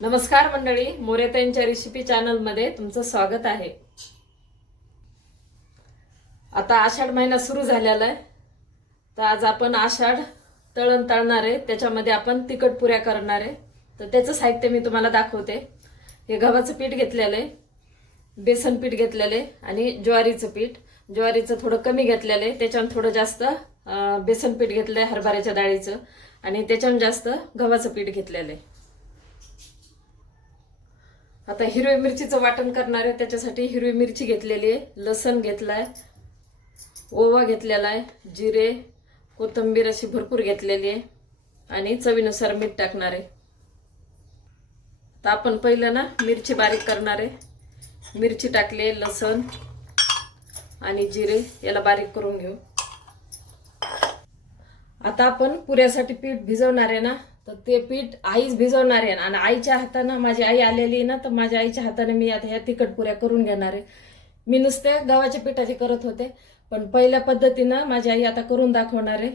नमस्कार मंडळी, मोरेताईंच्या recipe channel मध्ये तुमचं स्वागत आहे। आता आषाढ महिना सुरू झालेला आहे, तर आज आपण आषाढ तळण तळणार आहे। त्याच्यामध्ये आपण तिखट पुऱ्या करणार आहे। तर त्याचं साहित्य मी तुम्हाला दाखवते। हे गव्हाचं पीठ घेतलेलं आहे, बेसन पीठ घेतलेलं आहे आणि ज्वारीचं पीठ। ज्वारीचं थोडं कमी घेतलेलं आहे, त्याच्यानं थोडं जास्त बेसन पीठ घेतलंय हरभऱ्याच्या डाळीचं आणि त्याच्यानं जास्त गव्हाचं पीठ घेतलेलं आहे। आता हिरवी मिरचीचं वाटण करणार आहे। त्याच्यासाठी हिरवी मिरची घेतलेली आहे, लसण घेतलाय, ओवा घेतलेला आहे, जिरे, कोथिंबीर अशी भरपूर घेतलेली आहे आणि चवीनुसार मीठ टाकणार आहे। आता आपण पहिलं ना मिरची बारीक करणार आहे। मिरची टाकले, लसण आणि जिरे याला बारीक करून घेऊ। आता आपण पुऱ्यासाठी पीठ भिजवणार आहे ना, तर ते पीठ आईच भिजवणार आहे आणि आईच्या हाताने, माझी आई आलेली आहे ना, तर माझ्या आईच्या हाताने मी आता ह्या तिखट पुऱ्या करून घेणार आहे। मी नुसते गव्हाच्या पिठाची करत होते, पण पहिल्या पद्धतीने माझी आई आता करून दाखवणार आहे।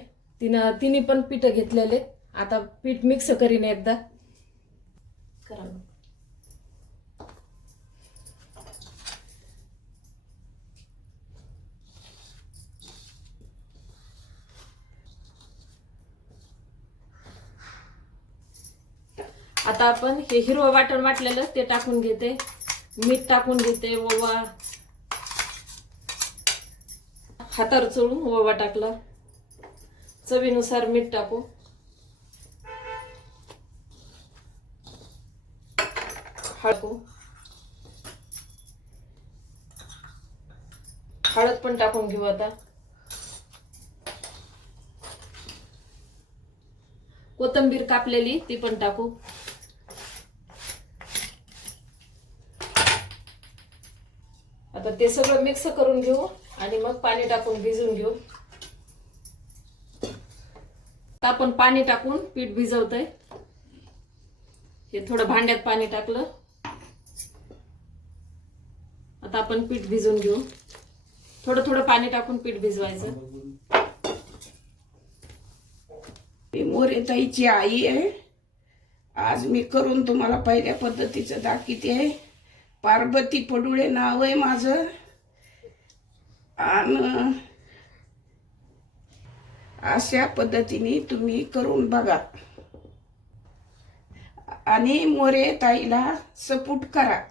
तिने पण पीठ घेतलेले, आता पीठ मिक्स करीन एकदा। करा आता आपण हे हिरवं वाटण वाटलेलं ते टाकून घेते, मीठ टाकून घेते, ओवा हातावर चोळून ओवा टाकला, चवीनुसार मीठ टाकू, हळद पण टाकून घेऊ। आता कोथिंबीर कापलेली ती पण टाकू। आता ते सगळं मिक्स करून घेऊ आणि मग पाणी टाकून भिजवून घेऊ। आपण पाणी टाकून पीठ भिजवतोय। हे थोडं भांड्यात पाणी टाकलं, आता आपण पीठ भिजवून घेऊ। थोडं थोडं पाणी टाकून पीठ भिजवायचं। मी मोरेताईची आई आहे। आज मी करून तुम्हाला पहिल्या पद्धतीचं दाखवते आहे। पार्वती पडुळे नाव आहे माझं आणि अशा पद्धतीने तुम्ही करून बघा आणि मोरेताईला सपोर्ट करा।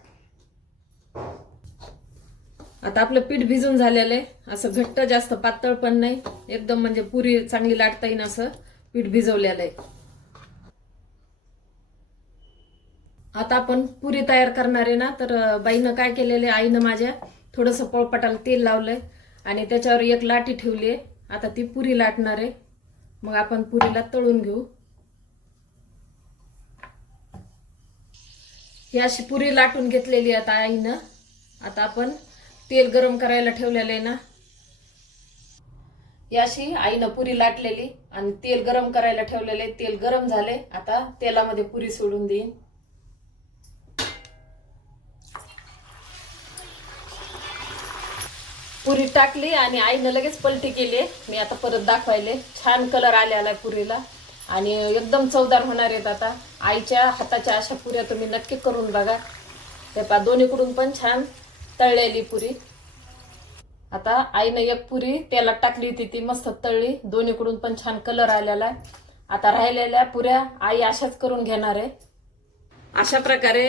आता आपलं पीठ भिजून झालेलं आहे, असं घट्ट जास्त पातळ पण नाही, एकदम म्हणजे पुरी चांगली लाटता येईल असं पीठ भिजवलेलं आहे। आता आपण पुरी तयार करणार आहे ना, तर बाईनं काय केलेलं आहे, आईनं माझ्या थोडंसं पोळपाटाला तेल लावलंय आणि त्याच्यावर एक लाटी ठेवली आहे। आता ती पुरी लाटणार आहे, मग आपण पुरीला तळून घेऊ। ही अशी पुरी लाटून घेतलेली आता आईनं। आता आपण तेल गरम करायला ठेवलेलं आहे ना, ही अशी आईनं पुरी लाटलेली आणि तेल गरम करायला ठेवलेले। तेल गरम झाले, आता तेलामध्ये पुरी सोडून देईन। पुरी टाकली आणि आईनं लगेच पलटी केली। मी आता परत दाखवायले। छान कलर आलेला पुरीला आणि एकदम चवदार होणार आहेत। आता आईच्या हाताच्या अशा पुऱ्या तुम्ही नक्की करून बघा। ते पा दोन्हीकडून पण छान तळलेली पुरी। आता आईनं एक पुरी तेलात टाकली होती, ती मस्त तळली, दोन्हीकडून पण छान कलर आलेला आहे। आता राहिलेल्या पुऱ्या आई अशाच करून घेणार आहे। अशा प्रकारे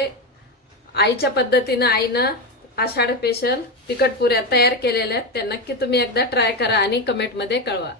आईच्या पद्धतीने आईनं आषाढ स्पेशल तिखट पुऱ्या तयार केलेल्या आहेत। त्या नक्की तुम्ही एकदा ट्राय करा आणि कमेंट मध्ये कळवा।